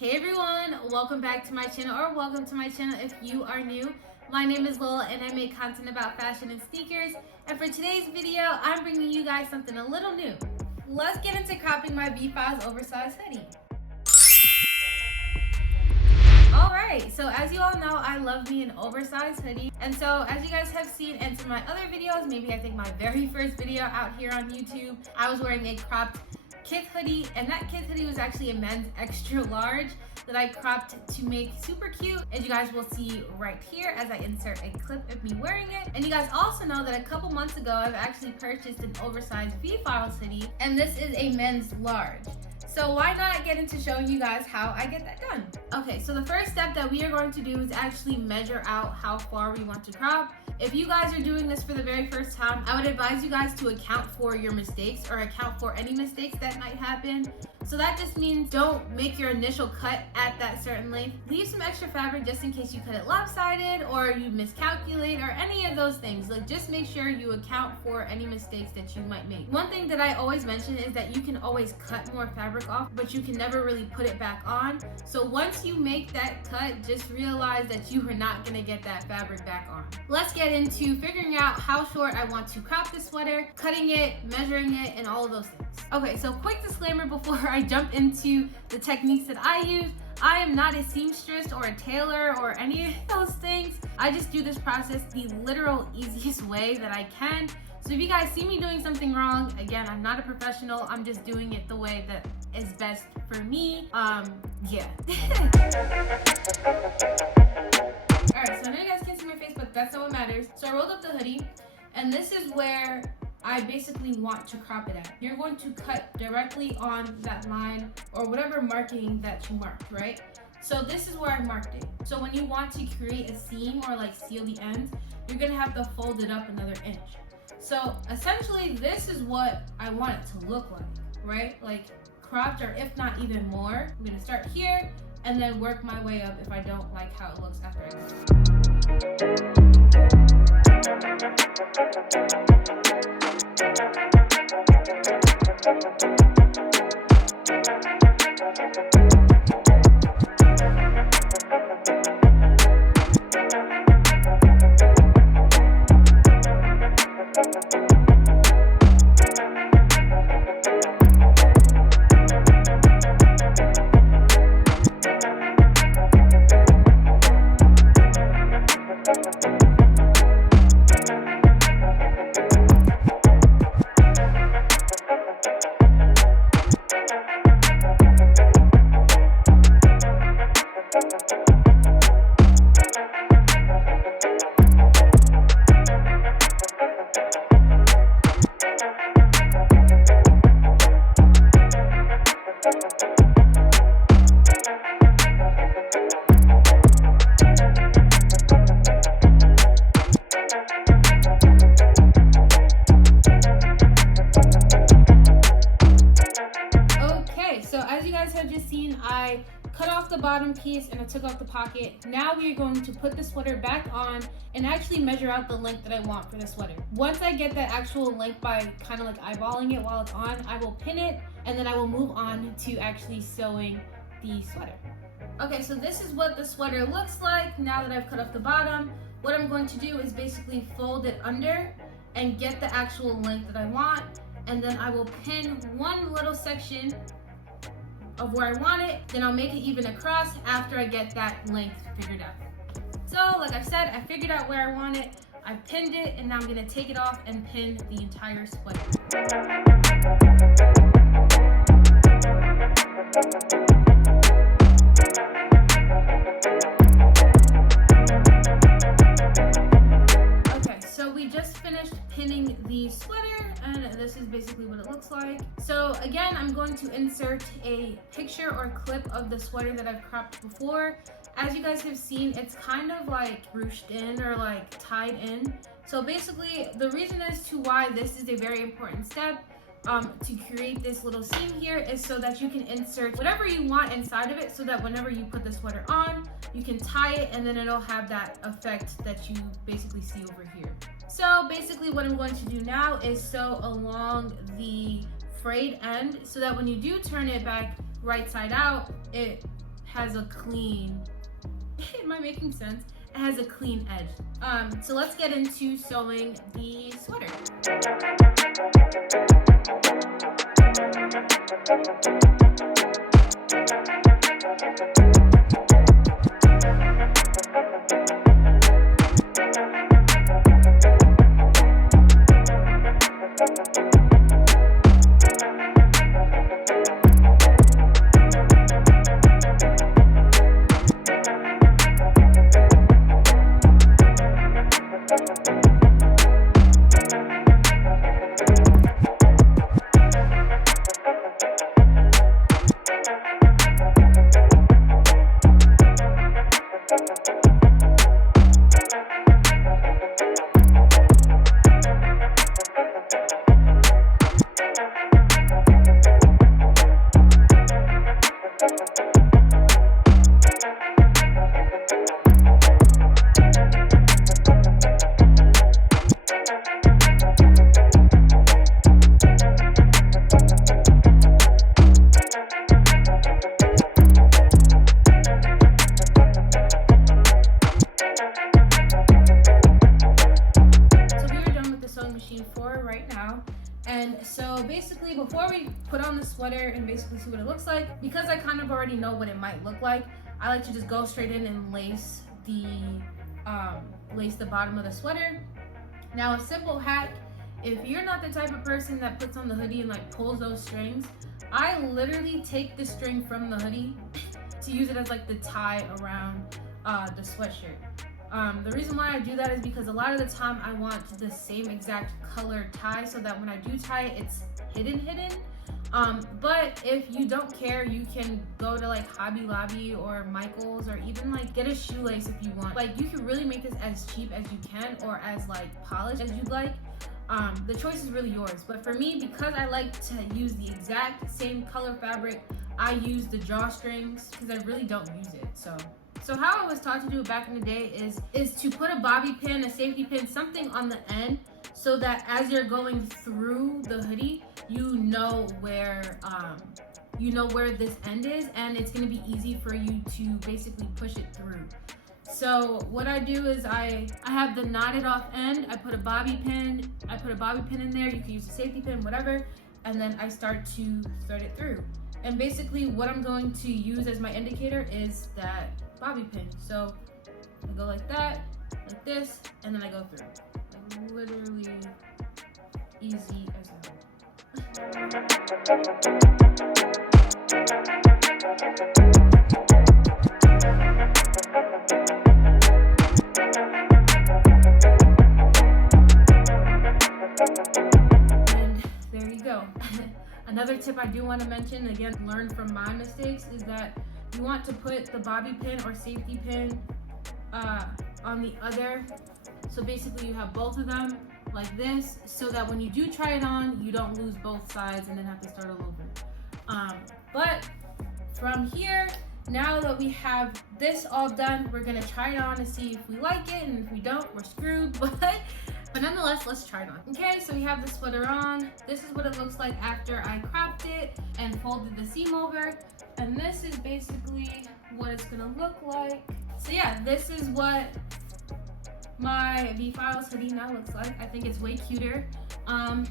Hey everyone, welcome back to my channel, or welcome to my channel if you are new. My name is Lola and I make content about fashion and sneakers. And for today's video, I'm bringing you guys something a little new. Let's get into cropping my V5's oversized hoodie. Alright, so as you all know, I love me an oversized hoodie. And so as you guys have seen in some of my other videos, maybe I think my very first video out here on YouTube, I was wearing a cropped kid hoodie, and that kid hoodie was actually a men's extra large that I cropped to make super cute, as you guys will see right here as I insert a clip of me wearing it. And you guys also know that a couple months ago I've actually purchased an oversized V-Files hoodie, and this is a men's large. So why not get into showing you guys how I get that done? Okay, so the first step that we are going to do is actually measure out how far we want to crop. If you guys are doing this for the very first time, I would advise you guys to account for your mistakes or account for any mistakes that might happen. So that just means don't make your initial cut at that certain length. Leave some extra fabric just in case you cut it lopsided or you miscalculate or any of those things. Like, just make sure you account for any mistakes that you might make. One thing that I always mention is that you can always cut more fabric off, but you can never really put it back on. So once you make that cut, just realize that you are not gonna get that fabric back on. Let's get into figuring out how short I want to crop this sweater, cutting it, measuring it, and all of those things. Okay, so quick disclaimer before I jump into the techniques that I use. I am not a seamstress or a tailor or any of those things. I just do this process the literal easiest way that I can. So if you guys see me doing something wrong, again, I'm not a professional. I'm just doing it the way that is best for me. Yeah. Alright, so I know you guys can't see my face, but that's not what matters. So I rolled up the hoodie, and this is where I basically want to crop it at. You're going to cut directly on that line or whatever marking that you marked, right? So this is where I marked it. So when you want to create a seam or like seal the ends, you're gonna have to fold it up another inch. So essentially this is what I want it to look like, right? Like cropped, or if not even more. I'm gonna start here and then work my way up if I don't like how it looks after I I cut off the bottom piece and I took off the pocket. Now we are going to put the sweater back on and actually measure out the length that I want for the sweater. Once I get that actual length by kind of like eyeballing it while it's on, I will pin it and then I will move on to actually sewing the sweater. Okay, so this is what the sweater looks like now that I've cut off the bottom. What I'm going to do is basically fold it under and get the actual length that I want, and then I will pin one little section of where I want it, then I'll make it even across after I get that length figured out. So like I said, I figured out where I want it, I pinned it, and now I'm gonna take it off and pin the entire sweater. Okay, so we just finished pinning the sweater, and this is basically what it looks like. So again, I'm going to insert a picture or clip of the sweater that I've cropped before. As you guys have seen, it's kind of like ruched in or like tied in. So basically, the reason as to why this is a very important step to create this little seam here is so that you can insert whatever you want inside of it, so that whenever you put the sweater on, you can tie it and then it'll have that effect that you basically see over here. So basically what I'm going to do now is sew along the frayed end so that when you do turn it back right side out, it has a clean, am I making sense? It has a clean edge. So let's get into sewing the sweater. And so basically, before we put on the sweater and basically see what it looks like, because I kind of already know what it might look like, I like to just go straight in and lace the bottom of the sweater. Now, a simple hack, if you're not the type of person that puts on the hoodie and like pulls those strings, I literally take the string from the hoodie to use it as like the tie around the sweatshirt. The reason why I do that is because a lot of the time I want the same exact color tie so that when I do tie it, it's hidden. But if you don't care, you can go to like Hobby Lobby or Michael's, or even like get a shoelace if you want. Like, you can really make this as cheap as you can or as like polished as you'd like. The choice is really yours. But for me, because I like to use the exact same color fabric, I use the drawstrings because I really don't use it. So how I was taught to do it back in the day is to put a bobby pin, a safety pin, something on the end, so that as you're going through the hoodie, you know where this end is, and it's going to be easy for you to basically push it through. So what I do is I have the knotted off end. I put a bobby pin in there. You can use a safety pin, whatever, and then I start to thread it through. And basically what I'm going to use as my indicator is that bobby pin. So I go like that, like this, and then I go through. Like, literally easy as that. And there you go. Another tip I do want to mention, again, learn from my mistakes, is that you want to put the bobby pin or safety pin on the other. So basically you have both of them like this, so that when you do try it on, you don't lose both sides and then have to start all over. But from here, now that we have this all done, we're gonna try it on and see if we like it, and if we don't, we're screwed. But nonetheless, let's try it on. Okay, so we have the sweater on. This is what it looks like after I cropped it and folded the seam over. And this is basically what it's gonna look like. So yeah, this is what my V-Files hoodie now looks like. I think it's way cuter. And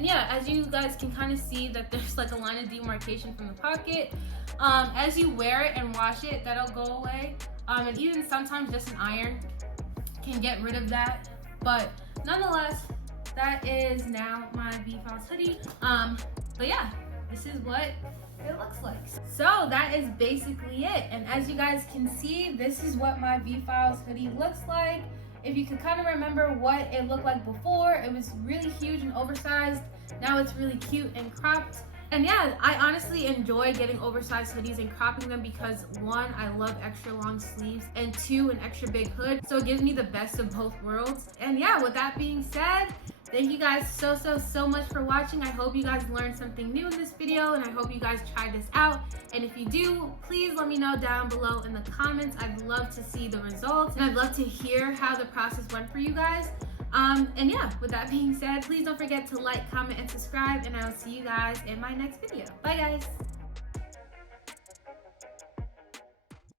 yeah, as you guys can kind of see that there's like a line of demarcation from the pocket. As you wear it and wash it, that'll go away. And even sometimes just an iron can get rid of that. But nonetheless, that is now my V-Files hoodie. But yeah, this is what it looks like. So that is basically it. And as you guys can see, this is what my V-Files hoodie looks like. If you can kind of remember what it looked like before, it was really huge and oversized. Now it's really cute and cropped. And yeah, I honestly enjoy getting oversized hoodies and cropping them because one, I love extra long sleeves, and two, an extra big hood. So it gives me the best of both worlds. And yeah, with that being said, thank you guys so much for watching. I hope you guys learned something new in this video, and I hope you guys try this out. And if you do, please let me know down below in the comments. I'd love to see the results, and I'd love to hear how the process went for you guys. And yeah, with that being said, please don't forget to like, comment, and subscribe, and I will see you guys in my next video. Bye guys.